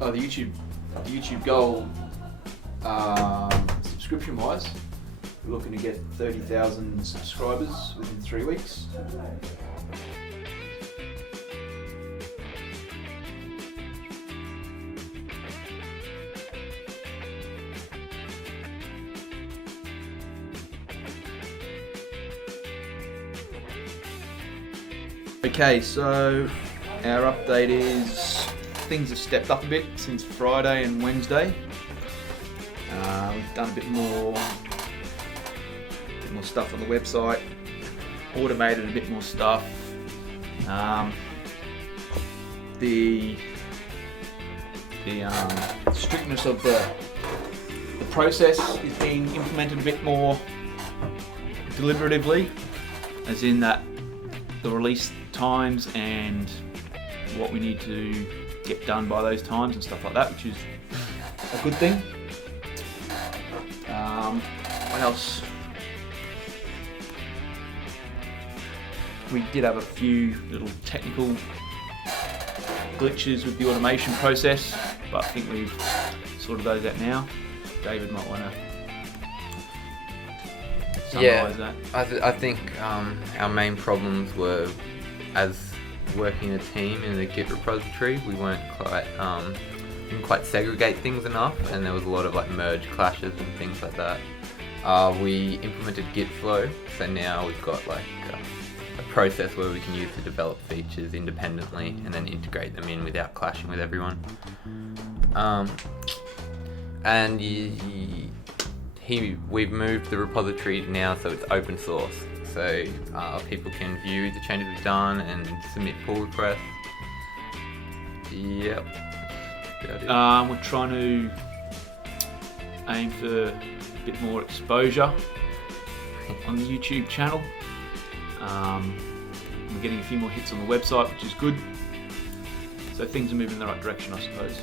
the YouTube goal, subscription-wise, we're looking to get 30,000 subscribers within 3 weeks. Okay, so our update is things have stepped up a bit since Friday and Wednesday. We've done a bit more stuff on the website, automated a bit more stuff. The strictness of the process is being implemented a bit more deliberatively, as in that the release times and what we need to get done by those times and stuff like that, which is a good thing. What else? We did have a few little technical glitches with the automation process, but I think we've sorted those out now. David might want to summarise that. I think our main problems were, as working a team in the Git repository, we weren't didn't quite segregate things enough, and there was a lot of like merge clashes and things like that. We implemented Git flow, so now we've got like a process where we can use to develop features independently and then integrate them in without clashing with everyone. And we've moved the repository now so it's open source, so people can view the changes we've done and submit pull requests. Yep. We're trying to aim for a bit more exposure on the YouTube channel. We're getting a few more hits on the website, which is good. So things are moving in the right direction, I suppose.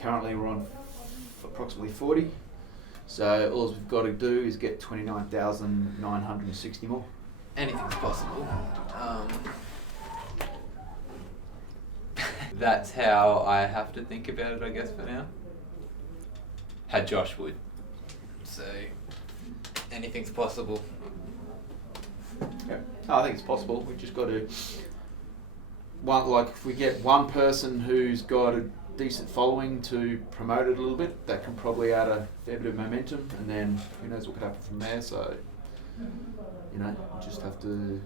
Currently we're on approximately 40. So all we've got to do is get 29,960 more. Anything's possible. That's how I have to think about it, I guess, for now. How Josh would. So, anything's possible. Yeah, I think it's possible. We've just got to, if we get one person who's got a decent following to promote it a little bit, that can probably add a fair bit of momentum, and then who knows what could happen from there. So, we just have to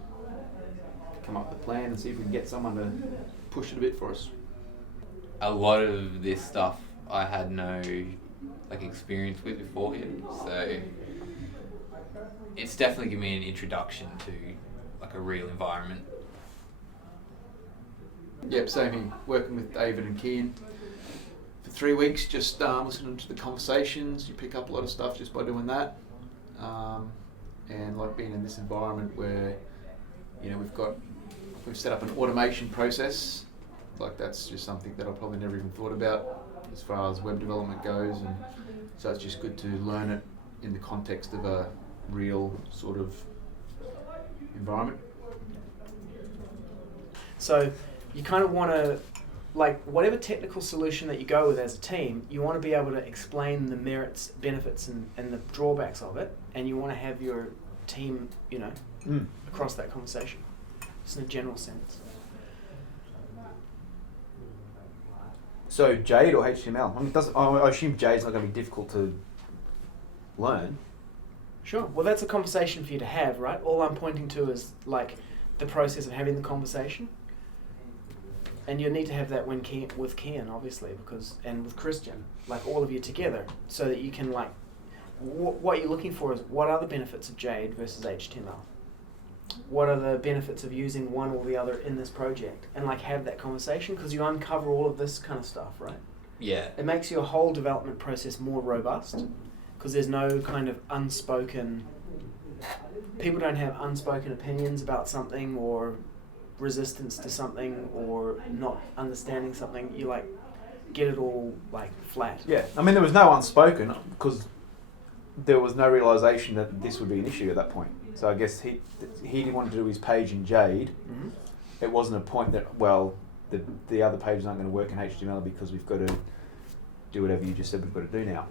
come up with a plan and see if we can get someone to push it a bit for us. A lot of this stuff I had no experience with beforehand, so it's definitely given me an introduction to a real environment. Yep, same here. Working with David and Kian for 3 weeks, just listening to the conversations. You pick up a lot of stuff just by doing that, and being in this environment where we've set up an automation process. That's just something that I probably never even thought about as far as web development goes, and so it's just good to learn it in the context of a real sort of environment. So you kind of want to, whatever technical solution that you go with as a team, you want to be able to explain the merits, benefits, and the drawbacks of it, and you want to have your team, across that conversation, just in a general sense. So Jade or HTML? I assume Jade's not going to be difficult to learn. Sure. Well, that's a conversation for you to have, right? All I'm pointing to is the process of having the conversation, and you'll need to have that with Kian, obviously, and with Christian, all of you together, so that you can what you're looking for is what are the benefits of Jade versus HTML. What are the benefits of using one or the other in this project? And have that conversation, because you uncover all of this kind of stuff, right? Yeah. It makes your whole development process more robust, because there's no kind of unspoken, people don't have unspoken opinions about something or resistance to something or not understanding something. You get it all flat. Yeah, there was no unspoken, because there was no realisation that this would be an issue at that point. So I guess he didn't want to do his page in Jade. Mm-hmm. It wasn't a point that, well, the other pages aren't going to work in HTML because we've got to do whatever you just said we've got to do now.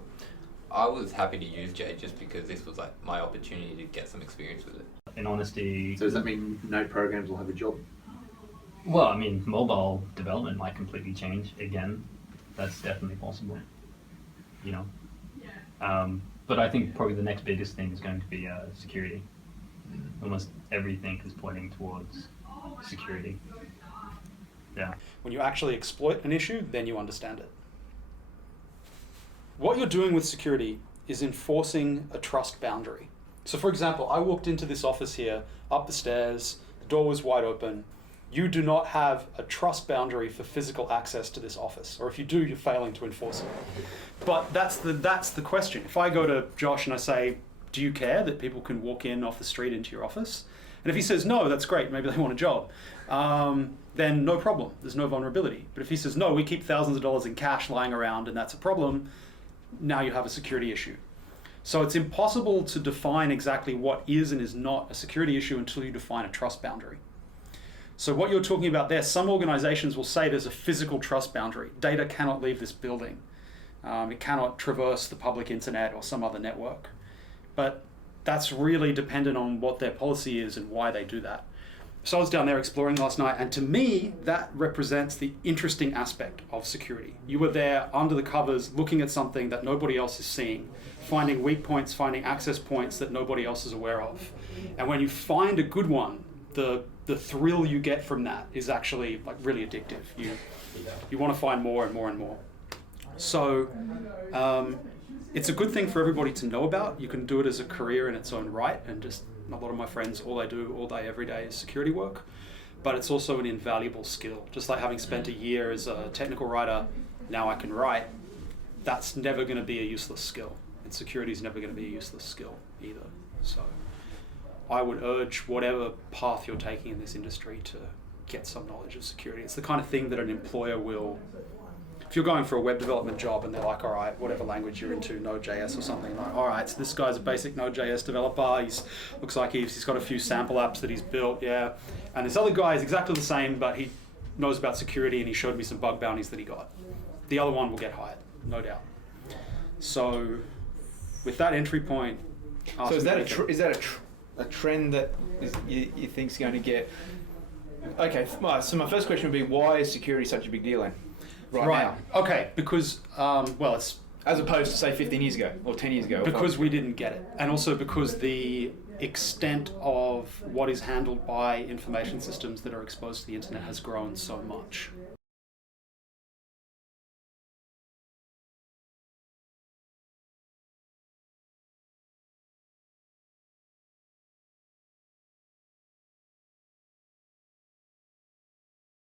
I was happy to use Jade just because this was like my opportunity to get some experience with it. In honesty, So does that mean no programs will have a job? well, I mean, mobile development might completely change again. That's definitely possible. You know, but I think probably the next biggest thing is going to be security. Almost everything is pointing towards security. Yeah. When you actually exploit an issue, then you understand it. What you're doing with security is enforcing a trust boundary. So for example, I walked into this office here, up the stairs, the door was wide open. You do not have a trust boundary for physical access to this office, or if you do, you're failing to enforce it. But that's the question. If I go to Josh and I say, do you care that people can walk in off the street into your office? And if he says no, that's great, maybe they want a job, then no problem, there's no vulnerability. But if he says no, we keep thousands of dollars in cash lying around and that's a problem, now you have a security issue. So it's impossible to define exactly what is and is not a security issue until you define a trust boundary. So what you're talking about there, some organizations will say there's a physical trust boundary. Data cannot leave this building. It cannot traverse the public internet or some other network. But that's really dependent on what their policy is and why they do that. So I was down there exploring last night, and to me, that represents the interesting aspect of security. You were there under the covers looking at something that nobody else is seeing, finding weak points, finding access points that nobody else is aware of. And when you find a good one, the thrill you get from that is actually like really addictive. You want to find more and more and more. So it's a good thing for everybody to know about. You can do it as a career in its own right, and just a lot of my friends, all they do all day, every day is security work. But it's also an invaluable skill. Just like having spent a year as a technical writer, now I can write. That's never going to be a useless skill. And security is never going to be a useless skill either. So I would urge whatever path you're taking in this industry to get some knowledge of security. It's the kind of thing that an employer will, if you're going for a web development job and they're like, all right, whatever language you're into, Node.js or something, like, all right, so this guy's a basic Node.js developer. Looks like he's got a few sample apps that he's built, yeah. And this other guy is exactly the same, but he knows about security and he showed me some bug bounties that he got. The other one will get hired, no doubt. So with that entry point, So is that a trend that you think is going to get? Okay, so my first question would be, why is security such a big deal then? Right now. Okay, because it's as opposed to say 15 years ago or 10 years ago. Because we didn't get it, and also because the extent of what is handled by information systems that are exposed to the internet has grown so much.